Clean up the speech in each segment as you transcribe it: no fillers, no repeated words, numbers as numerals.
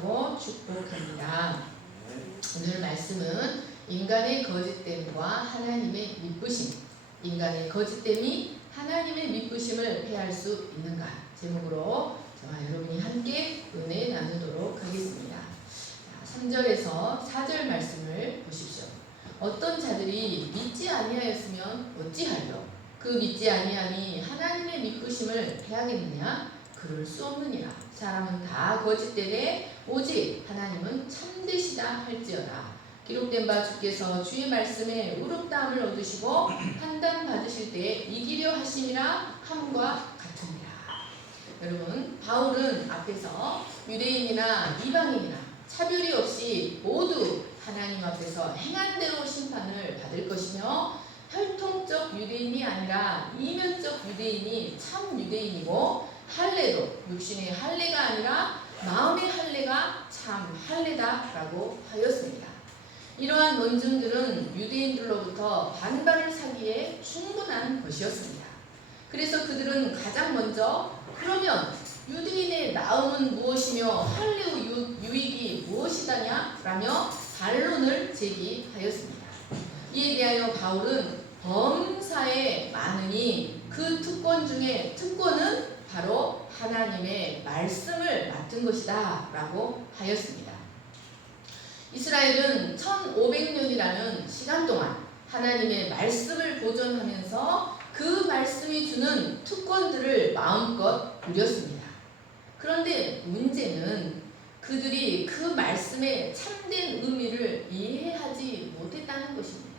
환영하고 축복합니다. 오늘 말씀은 인간의 거짓됨과 하나님의 미쁘심, 인간의 거짓됨이 하나님의 미쁘심을 패할 수 있는가 제목으로 저와 여러분이 함께 은혜 나누도록 하겠습니다. 3절에서 4절 말씀을 보십시오. 어떤 자들이 믿지 아니하였으면 어찌하여 그 믿지 아니함이 하나님의 미쁘심을 패하겠느냐? 그럴 수 없느니라. 사람은 다 거짓되되 오직 하나님은 참되시다 할지어다. 기록된 바 주께서 주의 말씀에 의롭다함을 얻으시고 판단 받으실 때에 이기려 하심이라 함과 같으니라. 여러분, 바울은 앞에서 유대인이나 이방인이나 차별이 없이 모두 하나님 앞에서 행한 대로 심판을 받을 것이며 혈통적 유대인이 아니라 이면적 유대인이 참 유대인이고 할례도 육신의 할례가 아니라 마음의 할례가 참 할례다라고 하였습니다. 이러한 논증들은 유대인들로부터 반발을 사기에 충분한 것이었습니다. 그래서 그들은 가장 먼저 그러면 유대인의 나음은 무엇이며 할례의 유익이 무엇이다냐 라며 반론을 제기하였습니다. 이에 대하여 바울은 범사에 많으니 그 특권 중에 특권은 바로 하나님의 말씀을 맡은 것이다 라고 하였습니다. 이스라엘은 1500년이라는 시간 동안 하나님의 말씀을 보존하면서 그 말씀이 주는 특권들을 마음껏 누렸습니다. 그런데 문제는 그들이 그 말씀의 참된 의미를 이해하지 못했다는 것입니다.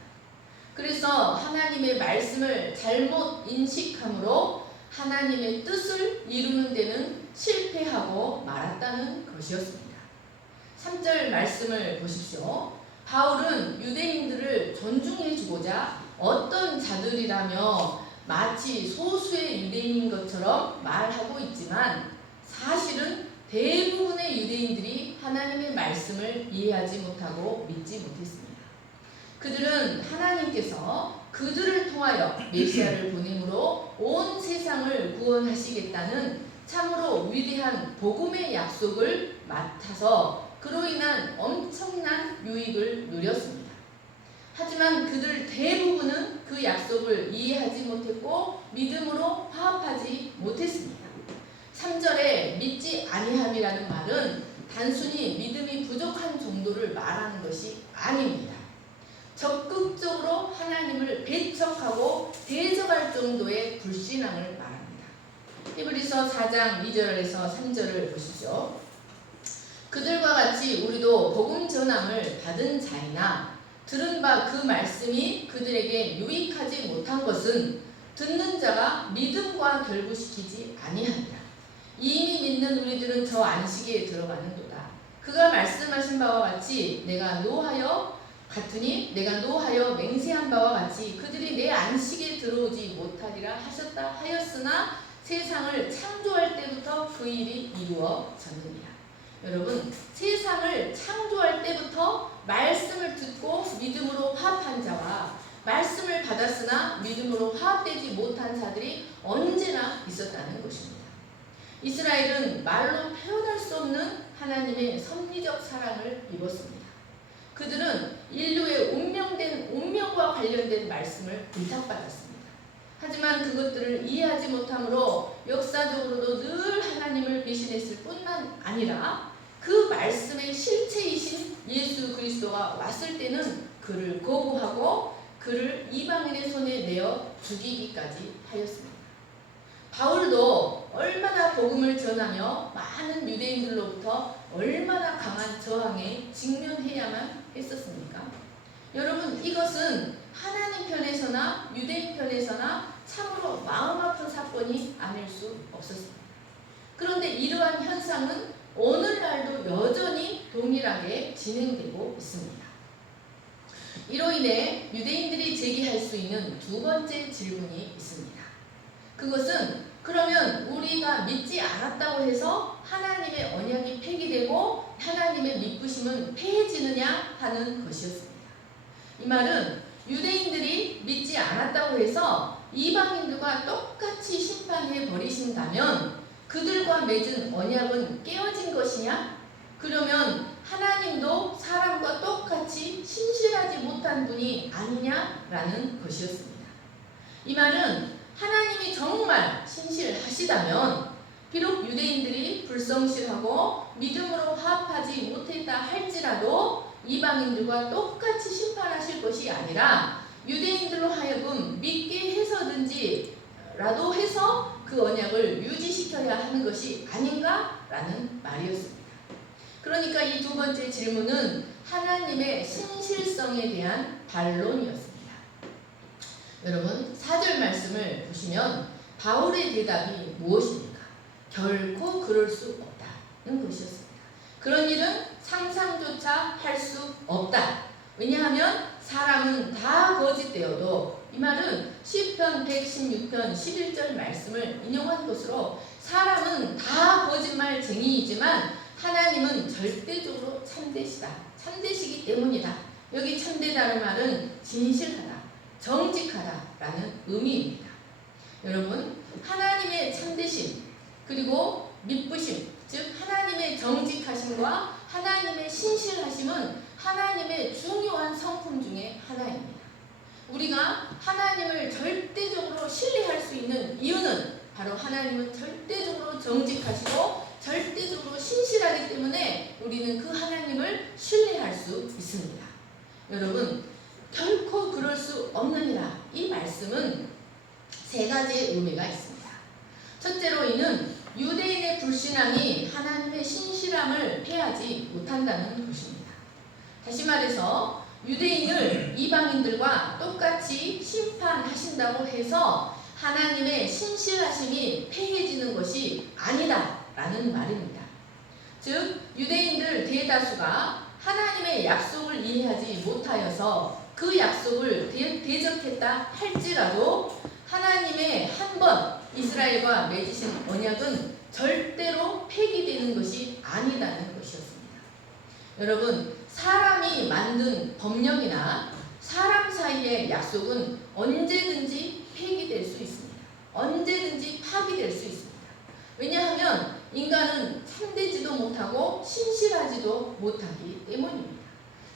그래서 하나님의 말씀을 잘못 인식함으로 하나님의 뜻을 이루는 데는 실패하고 말았다는 것이었습니다. 3절 말씀을 보십시오. 바울은 유대인들을 존중해 주고자 어떤 자들이라며 마치 소수의 유대인인 것처럼 말하고 있지만 사실은 대부분의 유대인들이 하나님의 말씀을 이해하지 못하고 믿지 못했습니다. 그들은 하나님께서 그들을 통하여 메시아를 보냄으로 온 세상을 구원하시겠다는 참으로 위대한 복음의 약속을 맡아서 그로 인한 엄청난 유익을 누렸습니다. 하지만 그들 대부분은 그 약속을 이해하지 못했고 믿음으로 화합하지 못했습니다. 3절에 믿지 아니함이라는 말은 단순히 믿음이 부족한 정도를 말하는 것이 아닙니다. 적극적으로 하나님을 배척하고 대적할 정도의 불신앙을 말합니다. 히브리서 4장 2절에서 3절을 보십시오. 그들과 같이 우리도 복음 전함을 받은 자이나 들은 바 그 말씀이 그들에게 유익하지 못한 것은 듣는 자가 믿음과 결부시키지 아니하니라. 이미 믿는 우리들은 저 안식에 들어가는도다. 그가 말씀하신 바와 같이 내가 노하여 맹세한 바와 같이 그들이 내 안식에 들어오지 못하리라 하셨다 하였으나 세상을 창조할 때부터 그 일이 이루어졌느니라. 여러분, 세상을 창조할 때부터 말씀을 듣고 믿음으로 화합한 자와 말씀을 받았으나 믿음으로 화합되지 못한 자들이 언제나 있었다는 것입니다. 이스라엘은 말로 표현할 수 없는 하나님의 섭리적 사랑을 입었습니다. 그들은 인류의 운명과 관련된 말씀을 부탁받았습니다. 하지만 그것들을 이해하지 못함으로 역사적으로도 늘 하나님을 배신했을 뿐만 아니라 그 말씀의 실체이신 예수 그리스도가 왔을 때는 그를 거부하고 그를 이방인의 손에 내어 죽이기까지 하였습니다. 바울도 얼마나 복음을 전하며 많은 유대인들로부터 얼마나 강한 저항에 직면해야만 했었습니까? 여러분, 이것은 하나님 편에서나 유대인 편에서나 참으로 마음 아픈 사건이 아닐 수 없었습니다. 그런데 이러한 현상은 오늘날도 여전히 동일하게 진행되고 있습니다. 이로 인해 유대인들이 제기할 수 있는 두 번째 질문이 있습니다. 그것은 그러면 우리가 믿지 않았다고 해서 하나님의 언약이 폐기되고 하나님의 미쁘심은 패해지느냐 하는 것이었습니다. 이 말은 유대인들이 믿지 않았다고 해서 이방인들과 똑같이 심판해 버리신다면 그들과 맺은 언약은 깨어진 것이냐? 그러면 하나님도 사람과 똑같이 신실하지 못한 분이 아니냐라는 것이었습니다. 이 말은 하나님이 정말 신실하시다면 비록 유대인들이 불성실하고 믿음으로 화합하지 못했다 할지라도 이방인들과 똑같이 심판하실 것이 아니라 유대인들로 하여금 믿게 해서든지라도 해서 그 언약을 유지시켜야 하는 것이 아닌가라는 말이었습니다. 그러니까 이 두 번째 질문은 하나님의 신실성에 대한 반론이었습니다. 여러분 4절 말씀을 보시면 바울의 대답이 무엇입니까? 결코 그럴 수 없다는 것이었습니다. 그런 일은 상상조차 할 수 없다. 왜냐하면 사람은 다 거짓되어도 이 말은 시편 116편 11절 말씀을 인용한 것으로 사람은 다 거짓말쟁이이지만 하나님은 절대적으로 참되시다. 참되시기 때문이다. 여기 참되다는 말은 진실하다, 정직하다라는 의미입니다. 여러분 하나님의 참되심 그리고 믿부심 즉 하나님의 정직하심과 하나님의 신실하심은 하나님의 중요한 성품 중에 하나입니다. 우리가 하나님을 절대적으로 신뢰할 수 있는 이유는 바로 하나님은 절대적으로 정직하시고 절대적으로 신실하기 때문에 우리는 그 하나님을 신뢰할 수 있습니다. 여러분 결코 그럴 수 없느니라 이 말씀은 세 가지의 의미가 있습니다. 첫째로 이는 유대인의 불신앙이 하나님의 신실함을 패하지 못한다는 것입니다. 다시 말해서 유대인을 이방인들과 똑같이 심판하신다고 해서 하나님의 신실하심이 패해지는 것이 아니다라는 말입니다. 즉 유대인들 대다수가 하나님의 약속을 이해하지 못하여서 그 약속을 대적했다 할지라도 하나님의 한 번 이스라엘과 맺으신 언약은 절대로 폐기되는 것이 아니다는 것이었습니다. 여러분 사람이 만든 법령이나 사람 사이의 약속은 언제든지 폐기될 수 있습니다. 언제든지 파기될 수 있습니다. 왜냐하면 인간은 참되지도 못하고 신실하지도 못하기 때문입니다.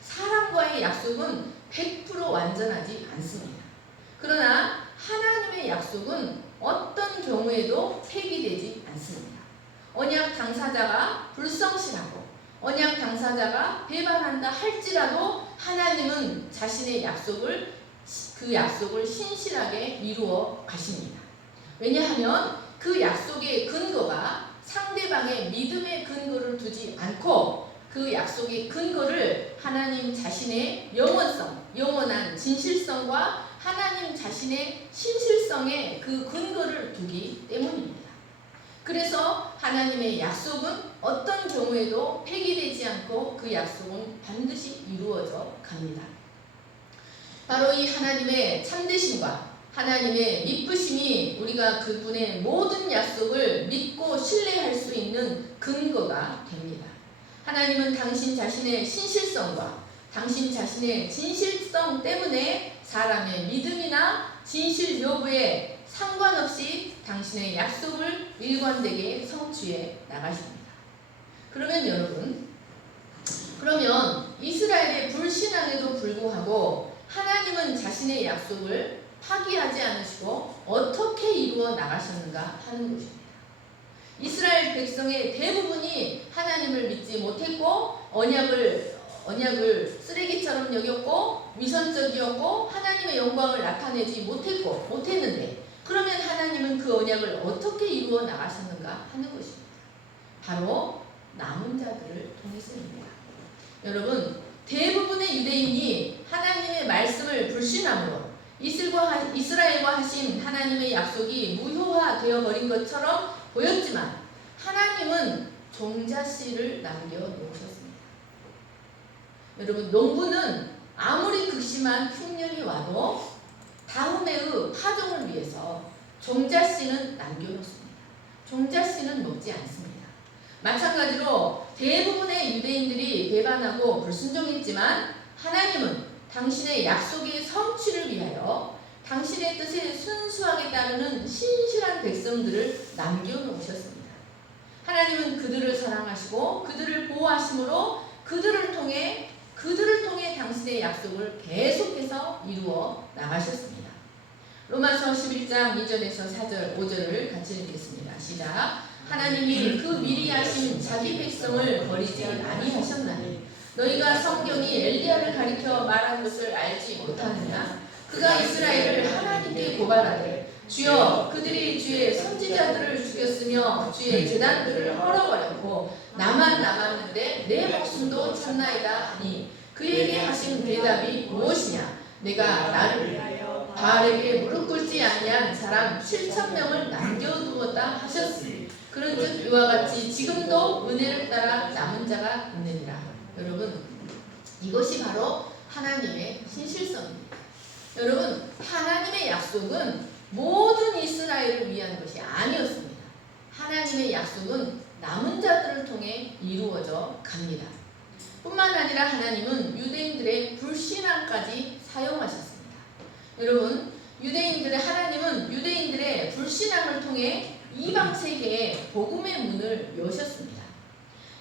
사람과의 약속은 100% 완전하지 않습니다. 그러나 하나님의 약속은 어떤 경우에도 폐기되지 않습니다. 언약 당사자가 불성실하고 언약 당사자가 배반한다 할지라도 하나님은 자신의 약속을 그 약속을 신실하게 이루어 가십니다. 왜냐하면 그 약속의 근거가 상대방의 믿음의 근거를 두지 않고 그 약속의 근거를 하나님 자신의 영원성, 영원한 진실성과 하나님 자신의 신실성의 그 근거를 두기 때문입니다. 그래서 하나님의 약속은 어떤 경우에도 폐기되지 않고 그 약속은 반드시 이루어져 갑니다. 바로 이 하나님의 참되심과 하나님의 믿으심이 우리가 그분의 모든 약속을 믿고 신뢰할 수 있는 근거가 됩니다. 하나님은 당신 자신의 신실성과 당신 자신의 진실성 때문에 사람의 믿음이나 진실 여부에 상관없이 당신의 약속을 일관되게 성취해 나가십니다. 그러면 여러분, 이스라엘의 불신앙에도 불구하고 하나님은 자신의 약속을 파기하지 않으시고 어떻게 이루어 나가셨는가 하는 것입니다. 이스라엘 백성의 대부분이 하나님을 믿지 못했고 언약을 쓰레기처럼 여겼고 위선적이었고 하나님의 영광을 나타내지 못했는데 그러면 하나님은 그 언약을 어떻게 이루어 나가셨는가 하는 것입니다. 바로 남은 자들을 통해서입니다. 여러분 대부분의 유대인이 하나님의 말씀을 불신함으로 이스라엘과 하신 하나님의 약속이 무효화되어 버린 것처럼 보였지만 하나님은 종자씨를 남겨놓으셨습니다. 여러분 농부는 아무리 극심한 흉년이 와도 다음해의 파종을 위해서 종자씨는 남겨놓습니다. 종자씨는 먹지 않습니다. 마찬가지로 대부분의 유대인들이 배반하고 불순종했지만 하나님은 당신의 약속의 성취를 위하여 당신의 뜻에 순수하게 따르는 신실한 백성들을 남겨놓으셨습니다. 하나님은 그들을 사랑하시고 그들을 보호하심으로 그들을 통해 당신의 약속을 계속해서 이루어 나가셨습니다. 로마서 11장 2절에서 4절, 5절을 같이 읽겠습니다. 시작. 하나님이 그 미리 하신 자기 백성을 버리지 아니하셨나니 너희가 성경이 엘리야를 가리켜 말한 것을 알지 못하느냐? 그가 이스라엘을 하나님께 고발하되 주여 그들이 주의 선지자들을 죽였으며 주의 제단들을 헐어버렸고 나만 남았는데 내 목숨도 찼나이다 하니 그에게 하신 대답이 무엇이냐? 내가 나를 바알에게 무릎 꿇지 아니한 사람 7,000명을 남겨두었다 하셨으니 그런즉 이와 같이 지금도 은혜를 따라 남은 자가 있느니라. 여러분, 이것이 바로 하나님의 신실성입니다. 여러분, 하나님의 약속은 모든 이스라엘을 위한 것이 아니었습니다. 하나님의 약속은 남은 자들을 통해 이루어져 갑니다. 뿐만 아니라 하나님은 유대인들의 불신앙까지 사용하셨습니다. 여러분, 하나님은 유대인들의 불신앙을 통해 이방 세계에 복음의 문을 여셨습니다.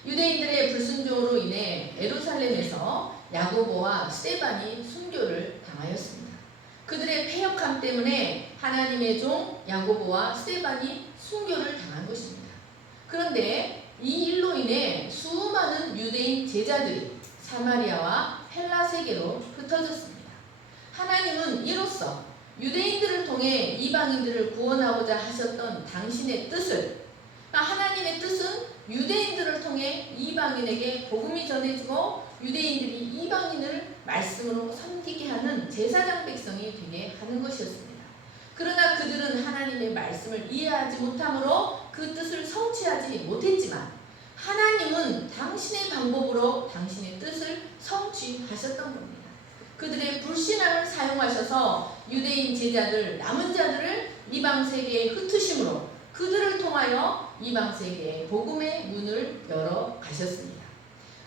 유대인들의 불순종으로 인해 예루살렘에서 야고보와 스데반이 순교를 당하였습니다. 그들의 패역함 때문에 하나님의 종 야고보와 스데반이 순교를 당한 것입니다. 그런데 이 일로 인해 수많은 유대인 제자들이 사마리아와 헬라 세계로 흩어졌습니다. 하나님은 이로써 유대인들을 통해 이방인들을 구원하고자 하셨던 당신의 뜻을, 하나님의 뜻은 유대인들을 통해 이방인에게 복음이 전해지고 유대인들이 이방인을 말씀으로 섬기게 하는 제사장 백성이 되게 하는 것이었습니다. 그러나 그들은 하나님의 말씀을 이해하지 못하므로 그 뜻을 성취하지 못했지만 하나님은 당신의 방법으로 당신의 뜻을 성취하셨던 겁니다. 그들의 불신앙을 사용하셔서 유대인 제자들, 남은 자들을 이방 세계에 흩으심으로 그들을 통하여 이방 세계에 복음의 문을 열어 가셨습니다.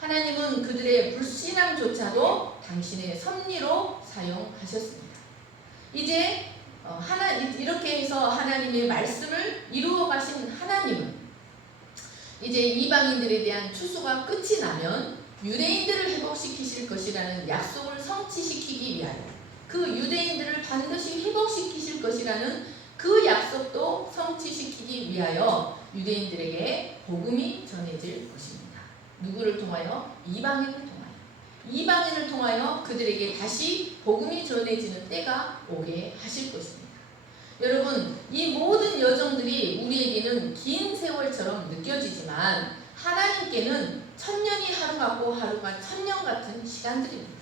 하나님은 그들의 불신앙조차도 당신의 섭리로 사용하셨습니다. 이제 이렇게 해서 하나님의 말씀을 이루어 가신 하나님은 이제 이방인들에 대한 추수가 끝이 나면 유대인들을 회복시키실 것이라는 약속을 성취시키기 위하여 그 유대인들을 반드시 회복시키실 것이라는 그 약속도 성취시키기 위하여 유대인들에게 복음이 전해질 것입니다. 누구를 통하여? 이방인을 통하여. 이방인을 통하여 그들에게 다시 복음이 전해지는 때가 오게 하실 것입니다. 여러분, 이 모든 여정들이 우리에게는 긴 세월처럼 느껴지지만 하나님께는 천년이 하루 같고 하루가 천년 같은 시간들입니다.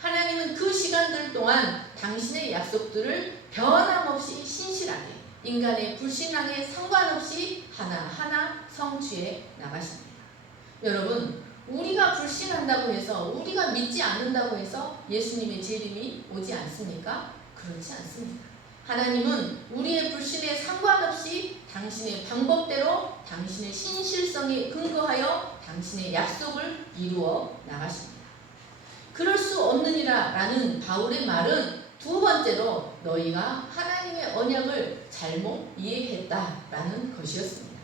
하나님은 그 시간들 동안 당신의 약속들을 변함없이 신실하게 인간의 불신앙에 상관없이 하나하나 성취해 나가십니다. 여러분, 우리가 불신한다고 해서 우리가 믿지 않는다고 해서 예수님의 재림이 오지 않습니까? 그렇지 않습니다. 하나님은 우리의 불신에 상관없이 당신의 방법대로 당신의 신실성에 근거하여 당신의 약속을 이루어 나가십니다. 그럴 수 없느니라 라는 바울의 말은 두 번째로 너희가 하나님의 언약을 잘못 이해했다라는 것이었습니다.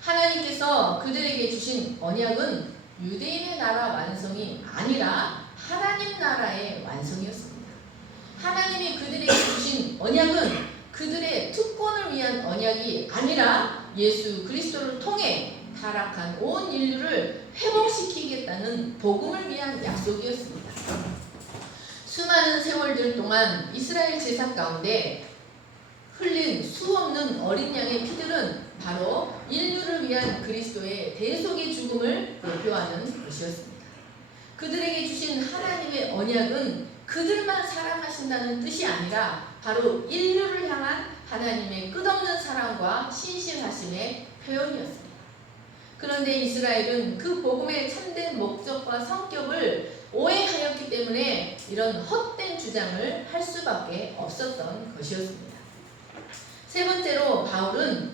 하나님께서 그들에게 주신 언약은 유대인의 나라 완성이 아니라 하나님 나라의 완성이었습니다. 하나님이 그들에게 주신 언약은 그들의 특권을 위한 언약이 아니라 예수 그리스도를 통해 타락한 온 인류를 회복시키겠다는 복음을 위한 약속이었습니다. 수많은 세월들 동안 이스라엘 제사 가운데 흘린 수없는 어린 양의 피들은 바로 인류를 위한 그리스도의 대속의 죽음을 대표하는 것이었습니다. 그들에게 주신 하나님의 언약은 그들만 사랑하신다는 뜻이 아니라 바로 인류를 향한 하나님의 끝없는 사랑과 신실하심의 표현이었습니다. 그런데 이스라엘은 그 복음의 참된 목적과 성격을 오해하였기 때문에 이런 헛된 주장을 할 수밖에 없었던 것이었습니다. 세 번째로 바울의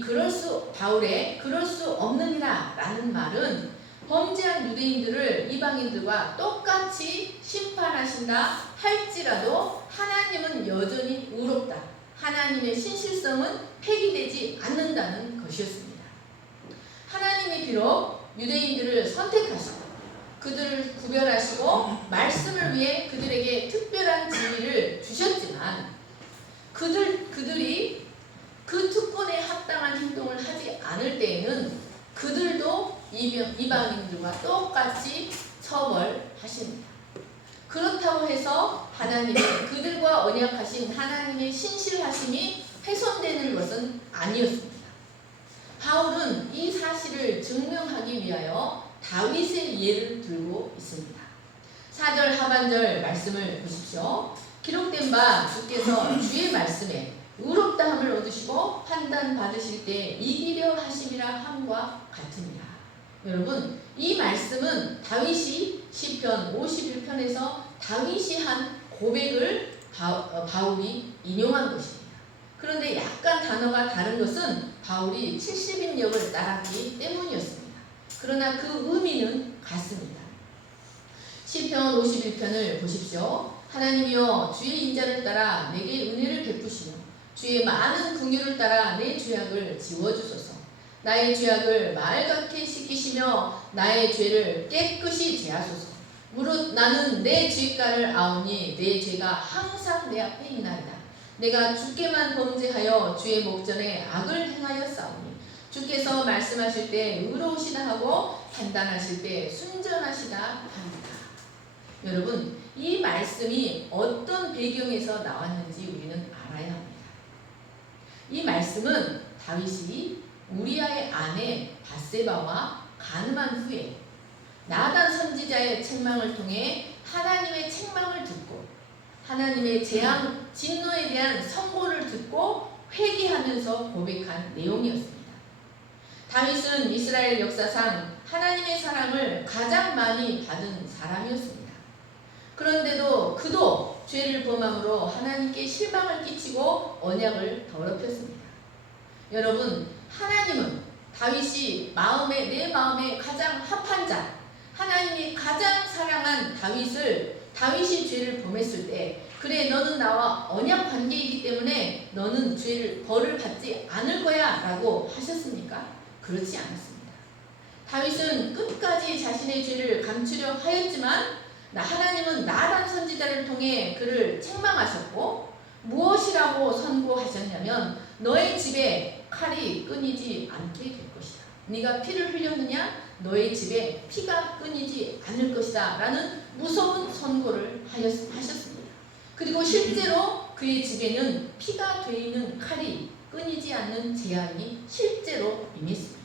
그럴 수 없느니라 라는 말은 범죄한 유대인들을 이방인들과 똑같이 심판하신다 할지라도 하나님은 여전히 의롭다. 하나님의 신실성은 폐기되지 않는다는 것이었습니다. 하나님이 비록 유대인들을 선택하시고 그들을 구별하시고 말씀을 위해 그들에게 특별한 지위를 주셨지만 그들이 그 특권에 합당한 행동을 하지 않을 때에는 그들도 이방인들과 똑같이 처벌하십니다. 그렇다고 해서 하나님이 그들과 언약하신 하나님의 신실하심이 훼손되는 것은 아니었습니다. 바울은 이 사실을 증명하기 위하여 다윗의 예를 들고 있습니다. 4절 하반절 말씀을 보십시오. 기록된 바 주께서 주의 말씀에 의롭다함을 얻으시고 판단 받으실 때 이기려 하심이라 함과 같으니라. 여러분, 이 말씀은 다윗이 시편 51편에서 다윗이 한 고백을 바울이 인용한 것입니다. 그런데 약간 단어가 다른 것은 바울이 70인역을 따랐기 때문이었습니다. 그러나 그 의미는 같습니다. 시편 51편을 보십시오. 하나님이여 주의 인자를 따라 내게 은혜를 베푸시며 주의 많은 긍휼을 따라 내 죄악을 지워주소서. 나의 죄악을 말같게 씻기시며 나의 죄를 깨끗이 제하소서. 무릇 나는 내 죄가를 아오니 내 죄가 항상 내 앞에 있나이다. 내가 주께만 범죄하여 주의 목전에 악을 행하여 싸우니 주께서 말씀하실 때 의로우시다 하고 판단하실 때 순전하시다 합니다. 여러분, 이 말씀이 어떤 배경에서 나왔는지 우리는 알아야 합니다. 이 말씀은 다윗이 우리아의 아내 밧세바와 간음한 후에 나단 선지자의 책망을 통해 하나님의 책망을 듣고 하나님의 재앙, 진노에 대한 선고를 듣고 회개하면서 고백한 내용이었습니다. 다윗은 이스라엘 역사상 하나님의 사랑을 가장 많이 받은 사람이었습니다. 그런데도 그도 죄를 범함으로 하나님께 실망을 끼치고 언약을 더럽혔습니다. 여러분, 하나님은 다윗이 내 마음에 가장 합한 자, 하나님이 가장 사랑한 다윗이 죄를 범했을 때 그래 너는 나와 언약 관계이기 때문에 너는 벌을 받지 않을 거야 라고 하셨습니까? 그렇지 않았습니다. 다윗은 끝까지 자신의 죄를 감추려 하였지만 하나님은 나단 선지자를 통해 그를 책망하셨고 무엇이라고 선고하셨냐면 너의 집에 칼이 끊이지 않게 될 것이다. 네가 피를 흘렸느냐? 너의 집에 피가 끊이지 않을 것이다 라는 무서운 선고를 하셨습니다. 그리고 실제로 그의 집에는 피가 돼 있는 칼이 끊이지 않는 재앙이 실제로 임했습니다.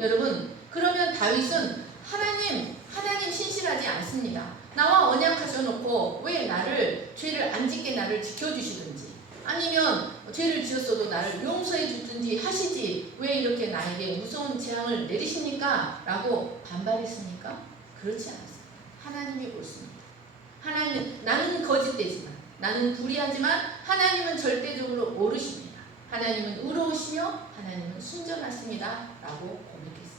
여러분, 그러면 다윗은 하나님 신실하지 않습니다. 나와 언약하셔놓고 왜 죄를 안 짓게 나를 지켜주시든지 아니면 죄를 지었어도 나를 용서해 주든지 하시지 왜 이렇게 나에게 무서운 재앙을 내리십니까? 라고 반발했습니까? 그렇지 않았습니다. 하나님이 옳습니다. 나는 거짓되지만 나는 불의하지만 하나님은 절대적으로 옳으십니다. 하나님은 의로우시며 하나님은 순전하십니다. 라고 고백했습니다.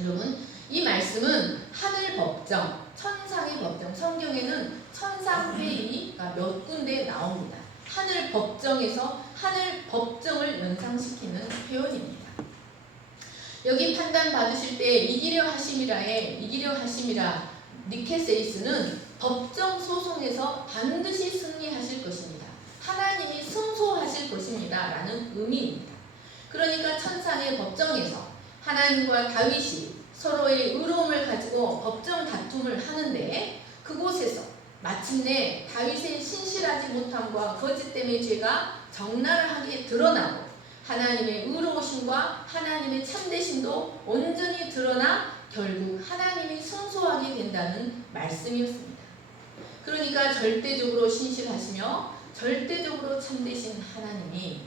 여러분, 이 말씀은 하늘 법정, 천상의 법정, 성경에는 천상회의가 몇 군데 나옵니다. 하늘 법정에서 하늘 법정을 연상시키는 표현입니다. 여기 판단 받으실 때 이기려 하심이라 니케세이스는 법정 소송에서 반드시 승리하실 것입니다. 하나님이 승소하실 것입니다. 라는 의미입니다. 그러니까 천상의 법정에서 하나님과 다윗이 서로의 의로움을 가지고 법정 다툼을 하는데 그곳에서 마침내 다윗의 신실하지 못함과 거짓됨의 죄가 적나라하게 드러나고 하나님의 의로우심과 하나님의 참되심도 온전히 드러나 결국 하나님이 승소하게 된다는 말씀이었습니다. 그러니까 절대적으로 신실하시며 절대적으로 참되신 하나님이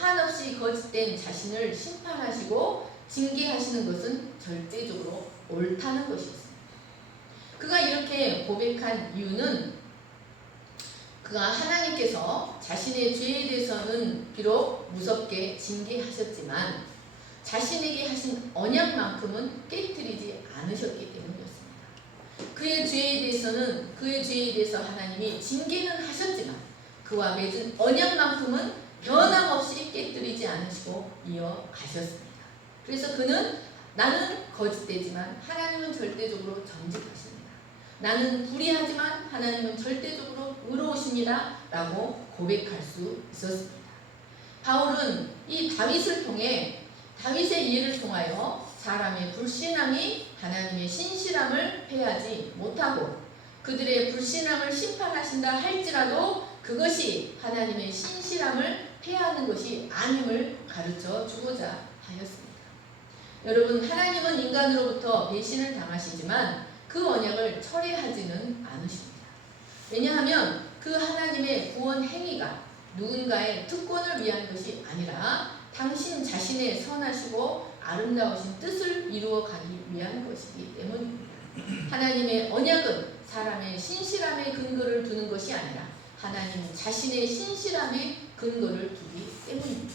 한없이 거짓된 자신을 심판하시고 징계하시는 것은 절대적으로 옳다는 것이었습니다. 그가 이렇게 고백한 이유는 그가 하나님께서 자신의 죄에 대해서는 비록 무섭게 징계하셨지만 자신에게 하신 언약만큼은 깨뜨리지 않으셨기 때문이었습니다. 그의 죄에 대해서 하나님이 징계는 하셨지만 그와 맺은 언약만큼은 변함없이 깨뜨리지 않으시고 이어가셨습니다. 그래서 그는 나는 거짓되지만 하나님은 절대적으로 정직하십니다. 나는 불의하지만 하나님은 절대적으로 의로우십니다. 라고 고백할 수 있었습니다. 바울은 이 다윗을 통해 다윗의 예를 통하여 사람의 불신앙이 하나님의 신실함을 패하지 못하고 그들의 불신앙을 심판하신다 할지라도 그것이 하나님의 신실함을 패하는 것이 아님을 가르쳐 주고자 하였습니다. 여러분, 하나님은 인간으로부터 배신을 당하시지만 그 언약을 철회하지는 않으십니다. 왜냐하면 그 하나님의 구원 행위가 누군가의 특권을 위한 것이 아니라 당신 자신의 선하시고 아름다우신 뜻을 이루어가기 위한 것이기 때문입니다. 하나님의 언약은 사람의 신실함에 근거를 두는 것이 아니라 하나님 자신의 신실함에 근거를 두기 때문입니다.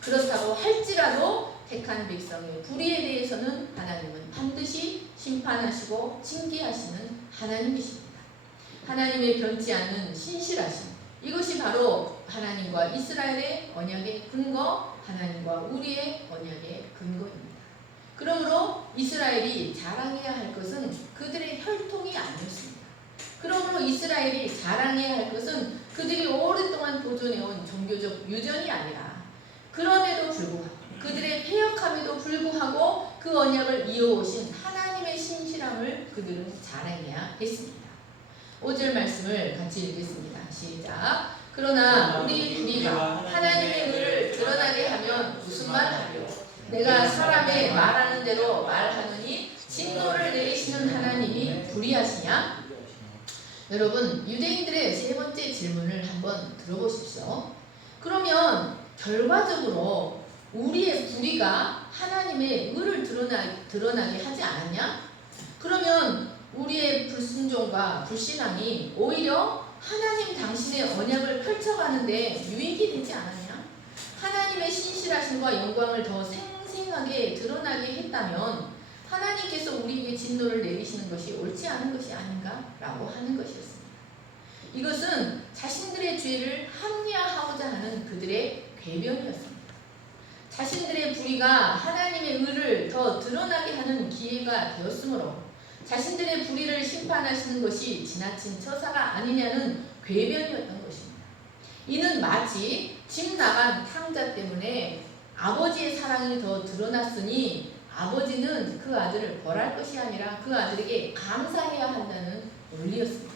그렇다고 할지라도 택한 백성의 불의에 대해서는 하나님은 반드시 심판하시고 징계하시는 하나님이십니다. 하나님의 변치 않는 신실하심, 이것이 바로 하나님과 이스라엘의 언약의 근거, 하나님과 우리의 언약의 근거입니다. 그러므로 이스라엘이 자랑해야 할 것은 그들의 혈통이 아니었습니다. 그러므로 이스라엘이 자랑해야 할 것은 그들이 오랫동안 보존해온 종교적 유전이 아니라 그럼에도 불구하고 그들의 패역함에도 불구하고 그 언약을 이어오신 하나님의 신실함을 그들은 자랑해야 했습니다. 5절 말씀을 같이 읽겠습니다. 시작. 그러나 우리 둘이가 하나님의 의를 드러나게 하면 무슨 말 하려? 내가 사람의 말하는 대로 말하느니 진노를 내리시는 하나님이 불의하시냐? 여러분, 유대인들의 세 번째 질문을 한번 들어보십시오. 그러면 결과적으로 우리의 불의가 하나님의 의를 드러나게 하지 않았냐? 그러면 우리의 불순종과 불신앙이 오히려 하나님 당신의 언약을 펼쳐가는데 유익이 되지 않았냐? 하나님의 신실하심과 영광을 더 생생하게 드러나게 했다면 하나님께서 우리에게 진노를 내리시는 것이 옳지 않은 것이 아닌가라고 하는 것이었습니다. 이것은 자신들의 죄를 합리화하고자 하는 그들의 궤변이었습니다. 자신들의 불의가 하나님의 의를 더 드러나게 하는 기회가 되었으므로 자신들의 불의를 심판하시는 것이 지나친 처사가 아니냐는 궤변이었던 것입니다. 이는 마치 집 나간 탕자 때문에 아버지의 사랑이 더 드러났으니 아버지는 그 아들을 벌할 것이 아니라 그 아들에게 감사해야 한다는 논리였습니다.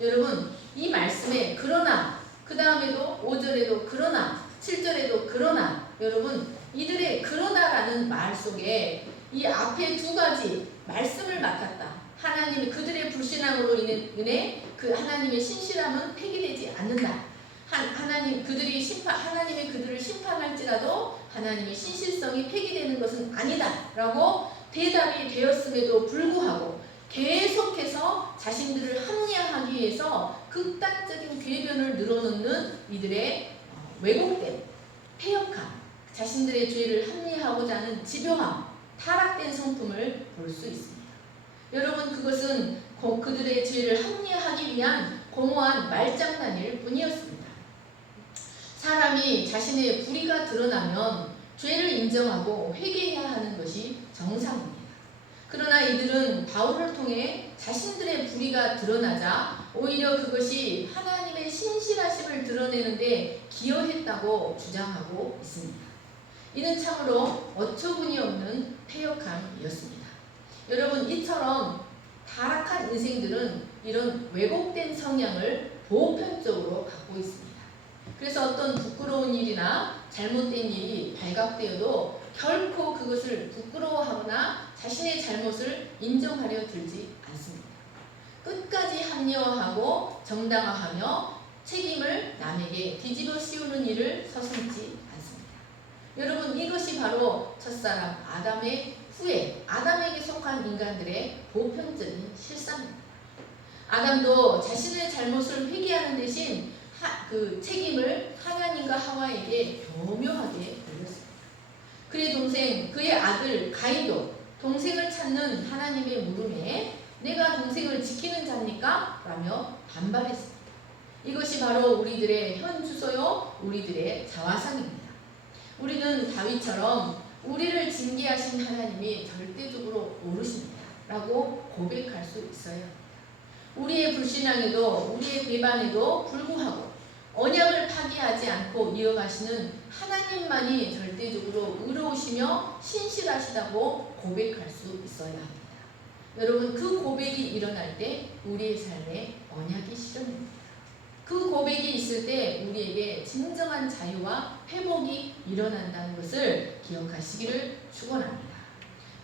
여러분, 이 말씀에 그러나, 그 다음에도 5절에도 그러나, 7절에도 그러나, 여러분, 이들의 그러나라는 말 속에 이 앞에 두 가지 말씀을 맡았다. 하나님이 그들의 불신앙으로 인해 그 하나님의 신실함은 폐기되지 않는다. 하나님이 그들을 심판할지라도 하나님의 신실성이 폐기되는 것은 아니다 라고 대답이 되었음에도 불구하고 계속해서 자신들을 합리화하기 위해서 극단적인 궤변을 늘어놓는 이들의 왜곡된 패역함, 자신들의 죄를 합리화하고자 하는 집요함, 타락된 성품을 볼 수 있습니다. 여러분, 그것은 그들의 죄를 합리화하기 위한 공허한 말장난일 뿐이었습니다. 사람이 자신의 불의가 드러나면 죄를 인정하고 회개해야 하는 것이 정상입니다. 그러나 이들은 바울을 통해 자신들의 불의가 드러나자 오히려 그것이 하나님의 신실하심을 드러내는데 기여했다고 주장하고 있습니다. 이는 참으로 어처구니 없는 패역함이었습니다. 여러분, 이처럼 타락한 인생들은 이런 왜곡된 성향을 보편적으로 갖고 있습니다. 그래서 어떤 부끄러운 일이나 잘못된 일이 발각되어도 결코 그것을 부끄러워하거나 자신의 잘못을 인정하려 들지 않습니다. 끝까지 합리화하고 정당화하며 책임을 남에게 뒤집어 씌우는 일을 서슴지 않습니다. 여러분, 이것이 바로 첫사람 아담의 후에 아담에게 속한 인간들의 보편적인 실상입니다. 아담도 자신의 잘못을 회개하는 대신 그 책임을 하나님과 하와에게 교묘하게 돌렸습니다. 그의 동생, 그의 아들 가인도 동생을 찾는 하나님의 물음에 내가 동생을 지키는 자입니까? 라며 반발했습니다. 이것이 바로 우리들의 현 주소요, 우리들의 자화상입니다. 우리는 다윗처럼 우리를 징계하신 하나님이 절대적으로 옳으십니다 라고 고백할 수 있어야 합니다. 우리의 불신앙에도 우리의 배반에도 불구하고 언약을 파기하지 않고 이어가시는 하나님만이 절대적으로 의로우시며 신실하시다고 고백할 수 있어야 합니다. 여러분, 그 고백이 일어날 때 우리의 삶에 언약이 실현됩니다. 그 고백이 있을 때 우리에게 진정한 자유와 회복이 일어난다는 것을 기억하시기를 축원합니다.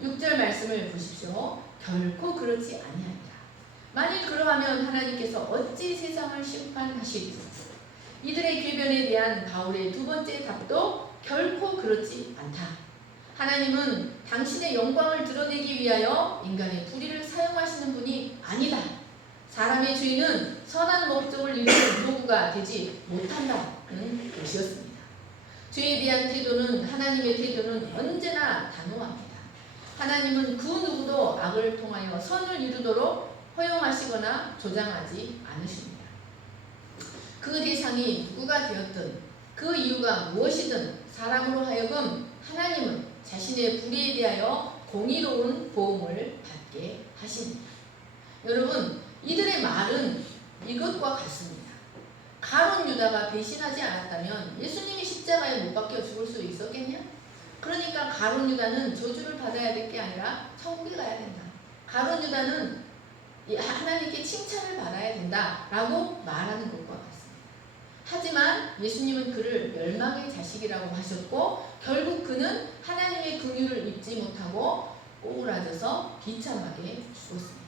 6절 말씀을 보십시오. 결코 그렇지 아니하리라. 만일 그러하면 하나님께서 어찌 세상을 심판하시리요. 이들의 궤변에 대한 바울의 두 번째 답도 결코 그렇지 않다. 하나님은 당신의 영광을 드러내기 위하여 인간의 불의를 사용하시는 분이 아니다. 사람의 죄는 선한 목적을 이루는 도구가 되지 못한다는 것이었습니다. 죄에 대한 태도는, 하나님의 태도는 언제나 단호합니다. 하나님은 그 누구도 악을 통하여 선을 이루도록 허용하시거나 조장하지 않으십니다. 그 대상이 누구가 되었든 그 이유가 무엇이든 사람으로 하여금 하나님은 자신의 불의에 대하여 공의로운 보응을 받게 하십니다. 여러분, 이들의 말은 이것과 같습니다. 가룟 유다가 배신하지 않았다면 예수님이 십자가에 못 박혀 죽을 수 있었겠냐? 그러니까 가룟 유다는 저주를 받아야 될 게 아니라 천국에 가야 된다. 가룟 유다는 하나님께 칭찬을 받아야 된다라고 말하는 것과 같습니다. 하지만 예수님은 그를 멸망의 자식이라고 하셨고 결국 그는 하나님의 긍휼을 입지 못하고 오그라져서 비참하게 죽었습니다.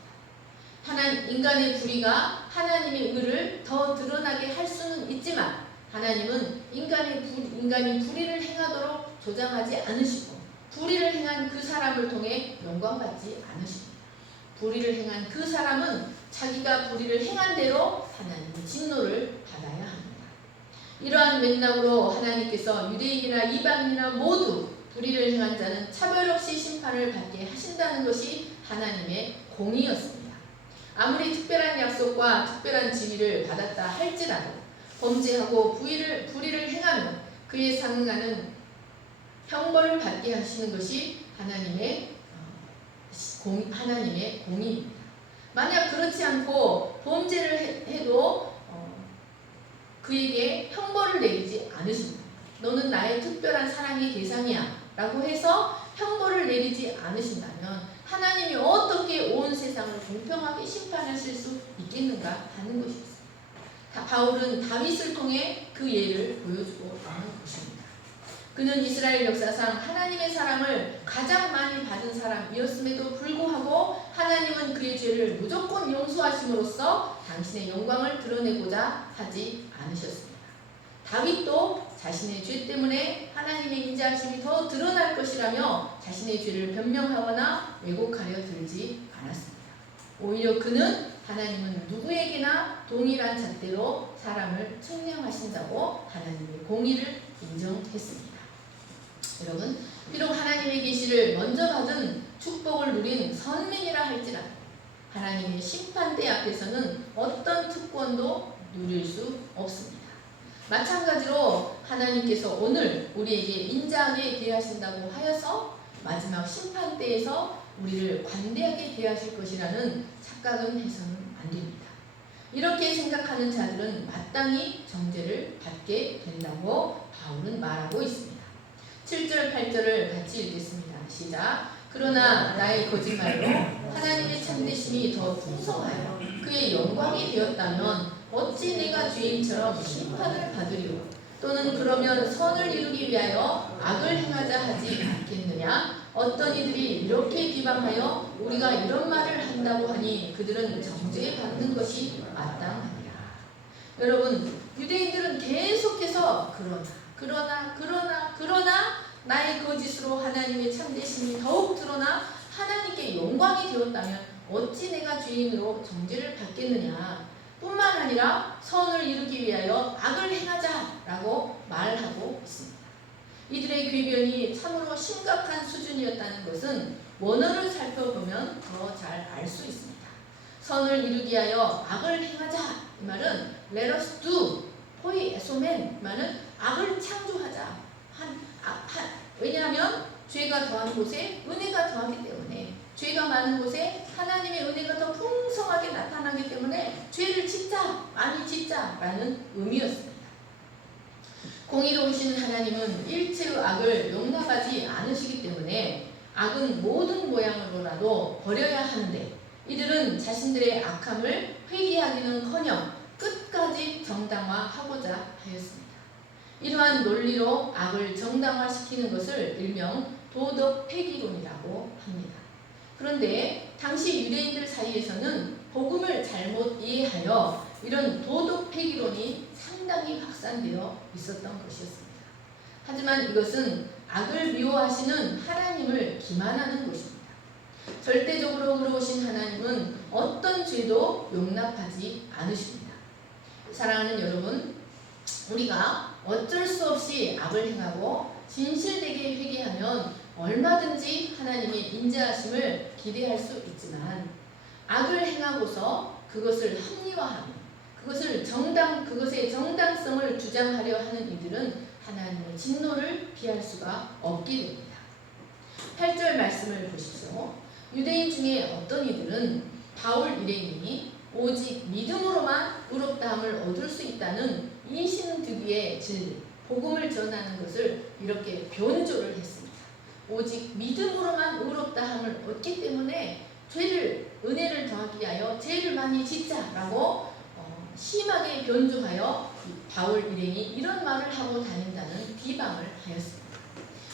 인간의 불의가 하나님의 의를 더 드러나게 할 수는 있지만 하나님은 인간이 불의를 행하도록 조장하지 않으시고 불의를 행한 그 사람을 통해 영광받지 않으십니다. 불의를 행한 그 사람은 자기가 불의를 행한 대로 하나님의 진노를 받아야 합니다. 이러한 맥락으로 하나님께서 유대인이나 이방인이나 모두 불의를 행한 자는 차별 없이 심판을 받게 하신다는 것이 하나님의 공의였습니다. 아무리 특별한 약속과 특별한 지위를 받았다 할지라도 범죄하고 불의를 행하면 그에 상응하는 형벌을 받게 하시는 것이 하나님의 공의입니다. 만약 그렇지 않고 범죄를 해도 그에게 형벌을 내리지 않으십니다. 너는 나의 특별한 사랑의 대상이야 라고 해서 형벌을 내리지 않으신다면 하나님이 어떻게 온 세상을 공평하게 심판하실 수 있겠는가 하는 것이었습니다. 바울은 다윗을 통해 그 예를 보여주고 있는 것입니다. 그는 이스라엘 역사상 하나님의 사랑을 가장 많이 받은 사람이었음에도 불구하고 하나님은 그의 죄를 무조건 용서하심으로써 당신의 영광을 드러내고자 하지 않으셨습니다. 다윗도 자신의 죄 때문에 하나님의 인자하심이 더 드러날 것이라며 자신의 죄를 변명하거나 왜곡하려 들지 않았습니다. 오히려 그는 하나님은 누구에게나 동일한 잣대로 사람을 측량하신다고 하나님의 공의를 인정했습니다. 여러분, 비록 하나님의 계시를 먼저 받은 축복을 누린 선민이라 할지라도 하나님의 심판대 앞에서는 어떤 특권도 누릴 수 없습니다. 마찬가지로 하나님께서 오늘 우리에게 인자하게 대하신다고 하여서 마지막 심판대에서 우리를 관대하게 대하실 것이라는 착각은 해서는 안 됩니다. 이렇게 생각하는 자들은 마땅히 정죄를 받게 된다고 바울은 말하고 있습니다. 7절 8절을 같이 읽겠습니다. 시작. 그러나 나의 거짓말로 하나님의 참되심이 더 풍성하여 그의 영광이 되었다면 어찌 내가 죄인처럼 심판을 받으리요. 또는 그러면 선을 이루기 위하여 악을 행하자 하지 않겠느냐. 어떤 이들이 이렇게 비방하여 우리가 이런 말을 한다고 하니 그들은 정죄받는 것이 마땅하니라. 여러분, 유대인들은 계속해서 그러나 나의 거짓으로 하나님의 참되심이 더욱 드러나 하나님께 영광이 되었다면 어찌 내가 죄인으로 정죄를 받겠느냐 뿐만 아니라 선을 이루기 위하여 악을 행하자라고 말하고 있습니다. 이들의 궤변이 참으로 심각한 수준이었다는 것은 원어를 살펴보면 더 잘 알 수 있습니다. 선을 이루기 위하여 악을 행하자 이 말은 let us do 포이 에소멘 이 말은 악을 창조하자 왜냐하면 죄가 더한 곳에 은혜가 더하기 때문에, 죄가 많은 곳에 하나님의 은혜가 더 풍성하게 나타나기 때문에 죄를 짓자, 많이 짓자라는 의미였습니다. 공의로우신 하나님은 일체의 악을 용납하지 않으시기 때문에 악은 모든 모양으로라도 버려야 하는데, 이들은 자신들의 악함을 회개하기는커녕 끝까지 정당화하고자 하였습니다. 이러한 논리로 악을 정당화시키는 것을 일명 도덕 폐기론이라고 합니다. 그런데 당시 유대인들 사이에서는 복음을 잘못 이해하여 이런 도덕 폐기론이 상당히 확산되어 있었던 것이었습니다. 하지만 이것은 악을 미워하시는 하나님을 기만하는 것입니다. 절대적으로 의로우신 하나님은 어떤 죄도 용납하지 않으십니다. 사랑하는 여러분, 우리가 어쩔 수 없이 악을 행하고 진실되게 회개하면 얼마든지 하나님의 인자하심을 기대할 수 있지만, 악을 행하고서 그것을 합리화하며 그것의 정당성을 주장하려 하는 이들은 하나님의 진노를 피할 수가 없게 됩니다. 8절 말씀을 보십시오. 유대인 중에 어떤 이들은 바울 일행이 오직 믿음으로만 의롭다함을 얻을 수 있다는 이신득이의 진리, 복음을 전하는 것을 이렇게 변조를 했습니다. 오직 믿음으로만 의롭다함을 얻기 때문에 은혜를 더하기 위하여 죄를 많이 짓자라고 심하게 변조하여 바울 일행이 이런 말을 하고 다닌다는 비방을 하였습니다.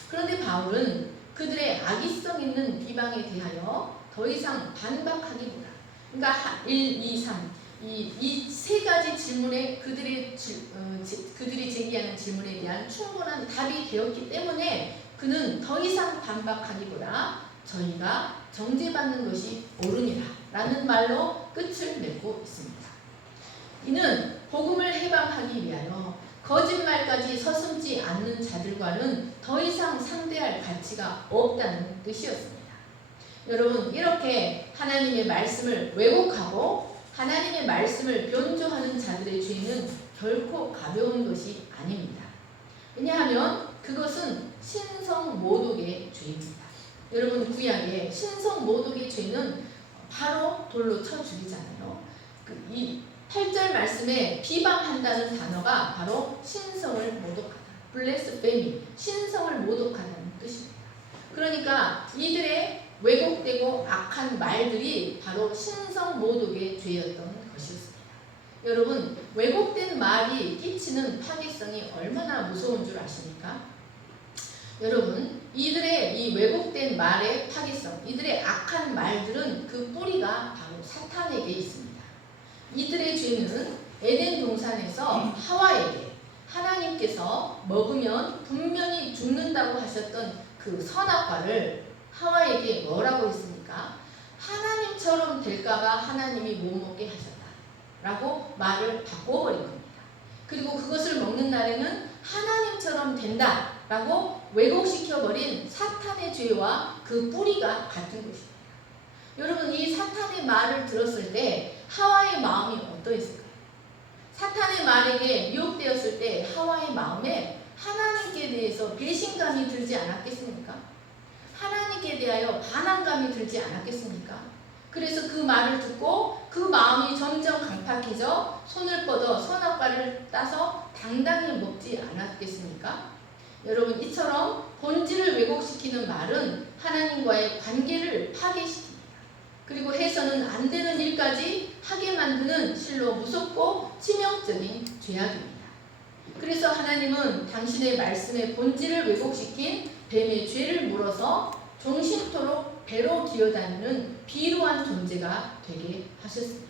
그런데 바울은 그들의 악의성 있는 비방에 대하여 더 이상 반박하기보다, 그러니까 1, 2, 3 이 세 가지 질문에 그들이 제기하는 질문에 대한 충분한 답이 되었기 때문에 그는 더 이상 반박하기보다 저희가 정죄받는 것이 옳으니라 라는 말로 끝을 맺고 있습니다. 이는 복음을 해방하기 위하여 거짓말까지 서슴지 않는 자들과는 더 이상 상대할 가치가 없다는 뜻이었습니다. 여러분, 이렇게 하나님의 말씀을 왜곡하고 하나님의 말씀을 변조하는 자들의 죄는 결코 가벼운 것이 아닙니다. 왜냐하면 그것은 신성모독의 죄입니다. 여러분, 구약의 신성모독의 죄는 바로 돌로 쳐 죽이잖아요. 이 8절 말씀에 비방한다는 단어가 바로 신성을 모독하다, 블레스페미, 신성을 모독하다는 뜻입니다. 그러니까 이들의 왜곡되고 악한 말들이 바로 신성 모독의 죄였던 것이었습니다. 여러분, 왜곡된 말이 끼치는 파괴성이 얼마나 무서운 줄 아십니까? 여러분, 이들의 이 왜곡된 말의 파괴성, 이들의 악한 말들은 그 뿌리가 바로 사탄에게 있습니다. 이들의 죄는 에덴 동산에서 하와에게 하나님께서 먹으면 분명히 죽는다고 하셨던 그 선악과를 하와에게 뭐라고 했습니까? 하나님처럼 될까봐 하나님이 못 먹게 하셨다 라고 말을 바꿔버린 겁니다. 그리고 그것을 먹는 날에는 하나님처럼 된다 라고 왜곡시켜버린 사탄의 죄와 그 뿌리가 같은 것입니다. 여러분, 이 사탄의 말을 들었을 때 하와의 마음이 어떠했을까요? 사탄의 말에게 미혹되었을 때 하와의 마음에 하나님께 대해서 배신감이 들지 않았겠습니까? 하나님께 대하여 반항감이 들지 않았겠습니까? 그래서 그 말을 듣고 그 마음이 점점 강팍해져 손을 뻗어 선악과를 따서 당당히 먹지 않았겠습니까? 여러분, 이처럼 본질을 왜곡시키는 말은 하나님과의 관계를 파괴시킵니다. 그리고 해서는 안 되는 일까지 하게 만드는 실로 무섭고 치명적인 죄악입니다. 그래서 하나님은 당신의 말씀의 본질을 왜곡시킨 뱀의 죄를 물어서 종신토록 배로 기어다니는 비루한 존재가 되게 하셨습니다.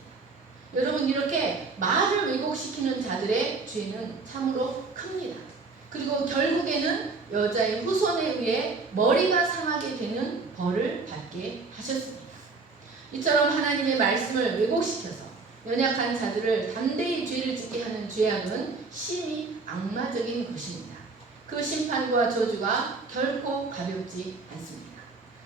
여러분, 이렇게 말을 왜곡시키는 자들의 죄는 참으로 큽니다. 그리고 결국에는 여자의 후손에 의해 머리가 상하게 되는 벌을 받게 하셨습니다. 이처럼 하나님의 말씀을 왜곡시켜서 연약한 자들을 담대히 죄를 짓게 하는 죄악은 심히 악마적인 것입니다. 그 심판과 저주가 결코 가볍지 않습니다.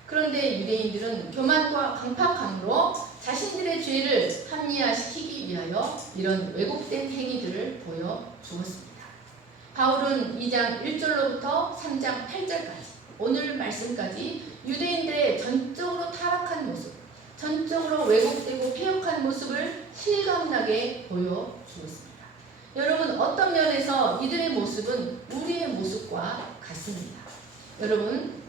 그런데 유대인들은 교만과 강팍함으로 자신들의 죄를 합리화시키기 위하여 이런 왜곡된 행위들을 보여주었습니다. 바울은 2장 1절로부터 3장 8절까지 오늘 말씀까지 유대인들의 전적으로 타락한 모습, 전적으로 왜곡되고 폐역한 모습을 실감나게 보여주었습니다. 여러분, 어떤 면에서 이들의 모습은 우리의 모습과 같습니다. 여러분,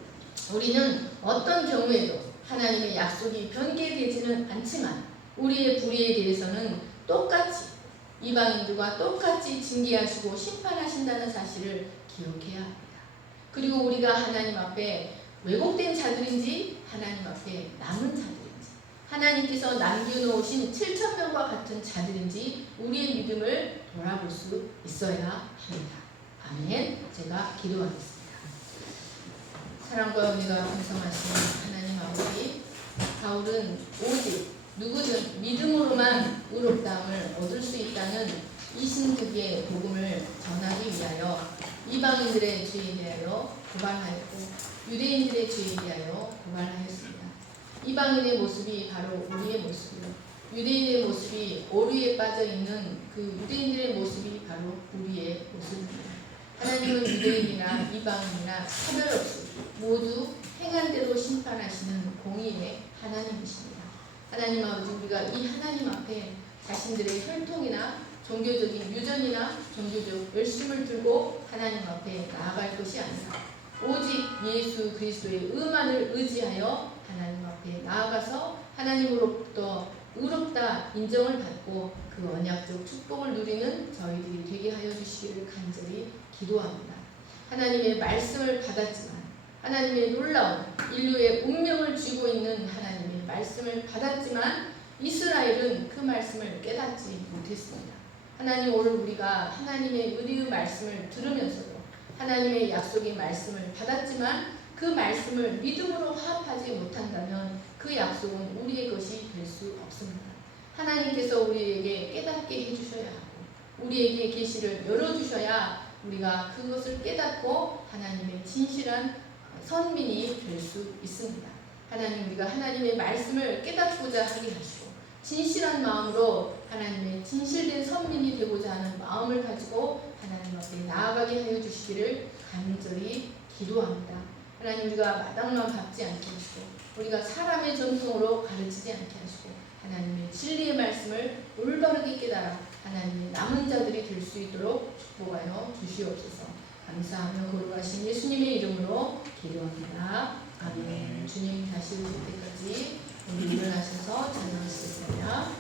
우리는 어떤 경우에도 하나님의 약속이 변개되지는 않지만 우리의 불의에 대해서는 똑같이 이방인들과 똑같이 징계하시고 심판하신다는 사실을 기억해야 합니다. 그리고 우리가 하나님 앞에 왜곡된 자들인지 하나님 앞에 남은 자들인지 하나님께서 남겨놓으신 7,000명과 같은 자들인지 우리의 믿음을 돌아볼 수 있어야 합니다. 아멘. 제가 기도하겠습니다. 사랑과 은혜가 풍성하신 하나님 아버지, 바울은 오직 누구든 믿음으로만 의롭다함을 얻을 수 있다는 이신득의 복음을 전하기 위하여 이방인들의 죄에 대하여 고발하였고 유대인들의 죄에 대하여 고발하였습니다. 이방인의 모습이 바로 우리의 모습이요, 유대인의 모습이 오류에 빠져있는 그 유대인들의 모습이 바로 우리의 모습입니다. 하나님은 유대인이나 이방인이나 차별없이 모두 행한 대로 심판하시는 공의의 하나님이십니다. 하나님 아버지, 우리가 이 하나님 앞에 자신들의 혈통이나 종교적인 유전이나 종교적 열심을 들고 하나님 앞에 나아갈 것이 아니라 오직 예수 그리스도의 의만을 의지하여 하나님 앞에 나아가서 하나님으로부터 의롭다 인정을 받고 그 언약적 축복을 누리는 저희들이 되게 하여 주시기를 간절히 기도합니다. 하나님의 말씀을 받았지만 하나님의 놀라운 인류의 운명을 쥐고 있는 하나님의 말씀을 받았지만 이스라엘은 그 말씀을 깨닫지 못했습니다. 하나님, 오늘 우리가 하나님의 의리의 말씀을 들으면서도 하나님의 약속의 말씀을 받았지만 그 말씀을 믿음으로 화합하지 못한다면 그 약속은 우리의 것이 될 수 없습니다. 하나님께서 우리에게 깨닫게 해주셔야 하고 우리에게 계시를 열어주셔야 우리가 그것을 깨닫고 하나님의 진실한 선민이 될 수 있습니다. 하나님, 우리가 하나님의 말씀을 깨닫고자 하게 하시고 진실한 마음으로 하나님의 진실된 선민이 되고자 하는 마음을 가지고 하나님 앞에 나아가게 하여 주시기를 간절히 기도합니다. 하나님, 우리가 마당만 밟지 않게 하시고 우리가 사람의 전통으로 가르치지 않게 하시고 하나님의 진리의 말씀을 올바르게 깨달아 하나님의 남은 자들이 될 수 있도록 축복하여 주시옵소서. 감사하며 거룩하신 예수님의 이름으로 기도합니다. 아멘. 주님 다시 오실 때까지 우리 일어나셔서 찬양하실 거냐.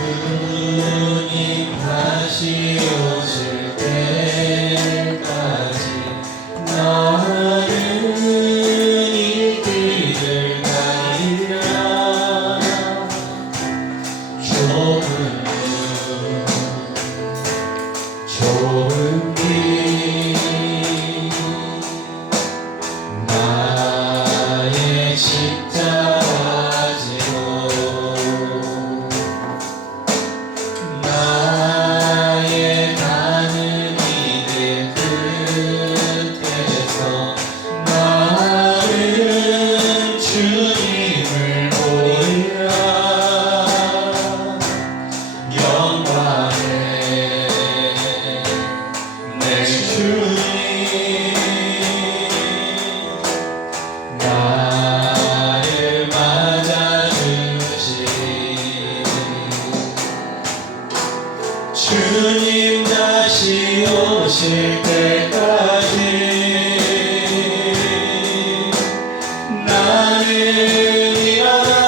주님 다시 오실 때까지 나는 이 길을 가리라. 좁은 길 나의 십자가 지고 나의 가는 이 길 끝에서 나는 주님을 보리라. 영광의 내 주님, 나를 맞아주시. 주님 다시 오실 때까지 나는 일어나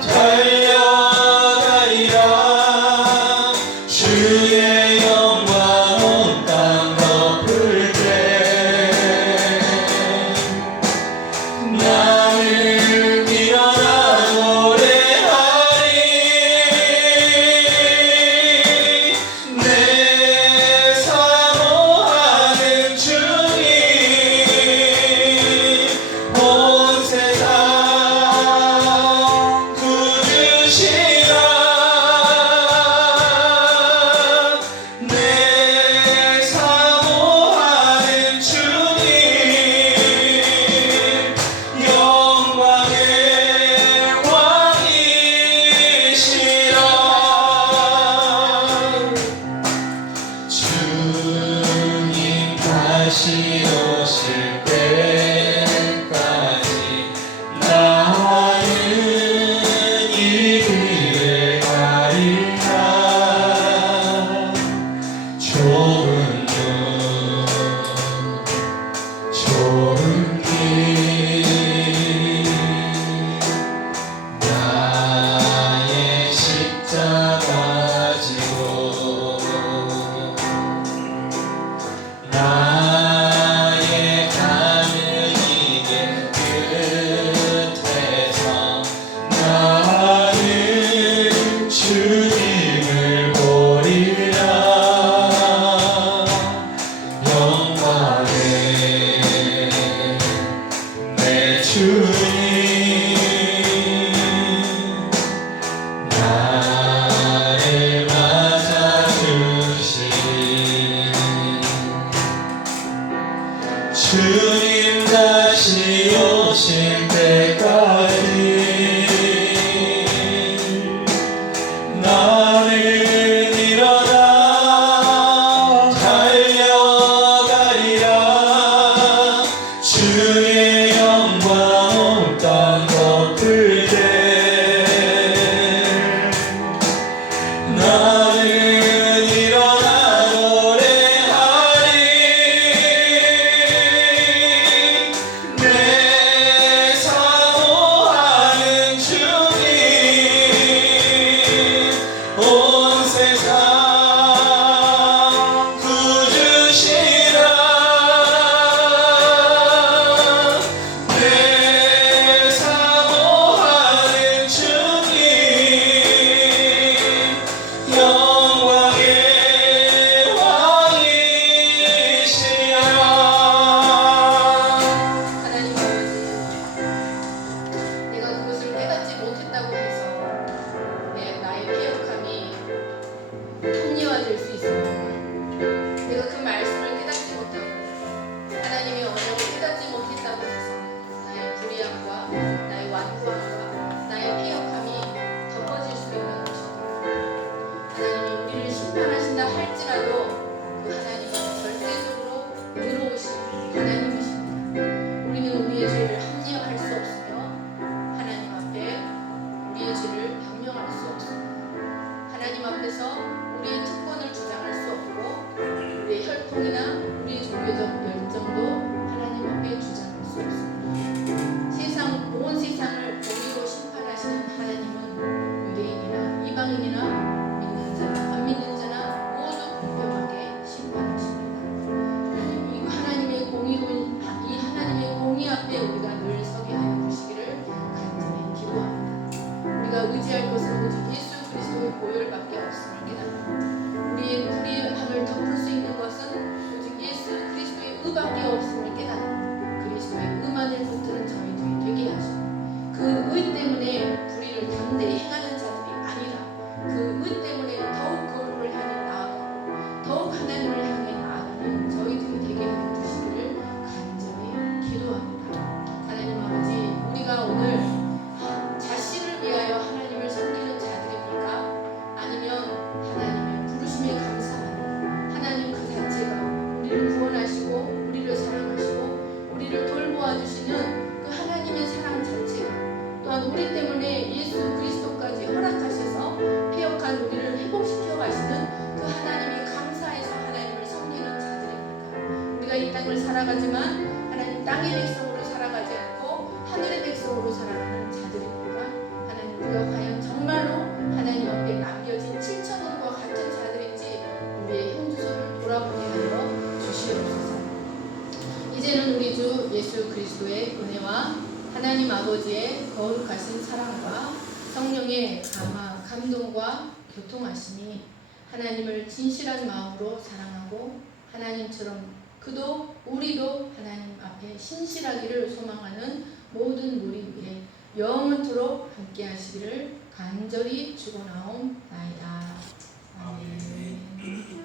달려가리라. 주의 영광 온 땅 덮을 때 나는 일어나 노래하리. 내 사모하는 주님 온 세상 주님 나를 맞아주신 주님 다시 오실 때까지 나는 일어나 달려가리라 주의 영광 온 땅 덮을 때 나는 일어나 노래하리 내 사모하는 주님 온 세상 구주시라 내 사모하는 주님 영광의 왕이시라. 하나님 아버지, 내가 그것을 깨닫지 못했다고 해서 나의 패역함이 합리화될 수 있습니다. 내가 그 말씀을 깨닫지 못하고 하나님의 언약을 깨닫지 못했다고 해서 나의 불의함과 나의 완고함과 나의 패역함이 덮어질 수 있는 것입니다. 하나님이 우리를 심판하신다 할지라도 그 하나님은 절대적으로 의로우신 하나님이십니다. 우리는 우리의 죄를 합리화할 수 없으며 하나님 앞에 우리의 죄를 변명할 수 없습니다. 하나님 앞에서 우리의 특권을 주장할 수 없고 우리의 혈통이나 우리의 종교적 열정도 하나님 앞에 주장할 수 없습니다. 온 세상을 공의로 심판하시는 하나님은 유대인이나 이방인이나 믿는 자나 안 믿는 자나 모두 공평하게 심판하십니다. 이 하나님의 공의 앞에 우리가 늘 서게 하여 주시기를 간절히 기도합니다. 우리가 의지할 것은 오직 예수 그리스도의 보혈밖에 없음을 깨닫고 우리의 불의함을 덮을 수 있는 것은 오직 예수 그리스도의 의밖에 없음을 깨닫고 그리스도의 의만을 붙드는 저희들이 되게 하시고 그 의 때문에 불의를 담대히 행하는 자들이 아니라 그 의 때문에 더욱 거룩을 향해 나아가고 더욱 하나님을 향해 나아가는 저희들이 되게 하여 주시기를 간절히 기도합니다. 하나님 아버지, 우리가 오늘 자신을 위하여 하나님을 섬기는 자들입니까? 아니면 하나님의 부르심에 감사하는 하나님 그 자체가 우리를 구원하시고 우리를 사랑하시고 우리를 돌보아 주시는 그 하나님의 사랑 자체가 또한 우리 때문에 예수 그리스도까지 허락하셔서 패역한 우리를 회복시켜 가시는 그 하나님이 감사해서 하나님을 섬기는 자들입니까? 우리가 이 땅을 살아가지만 하나님 땅의 백성으로 살아가지 않고 하늘의 백성으로 살아가는 자들입니까? 하나님, 우리가 과연 정말로 하나님 앞에 남겨진 7,000원과 같은 자들인지 우리의 형주소를 돌아보게 하여 주시옵소서. 이제는 우리 주 예수 그리스도의 은혜와 하나님 아버지의 거룩하신 사랑과 성령의 감동과 교통하심이 하나님을 진실한 마음으로 사랑하고 하나님처럼 그도 우리도 하나님 앞에 신실하기를 소망하는 모든 우리 위에 영원토록 함께 하시기를 간절히 축원하옵나이다. 아멘.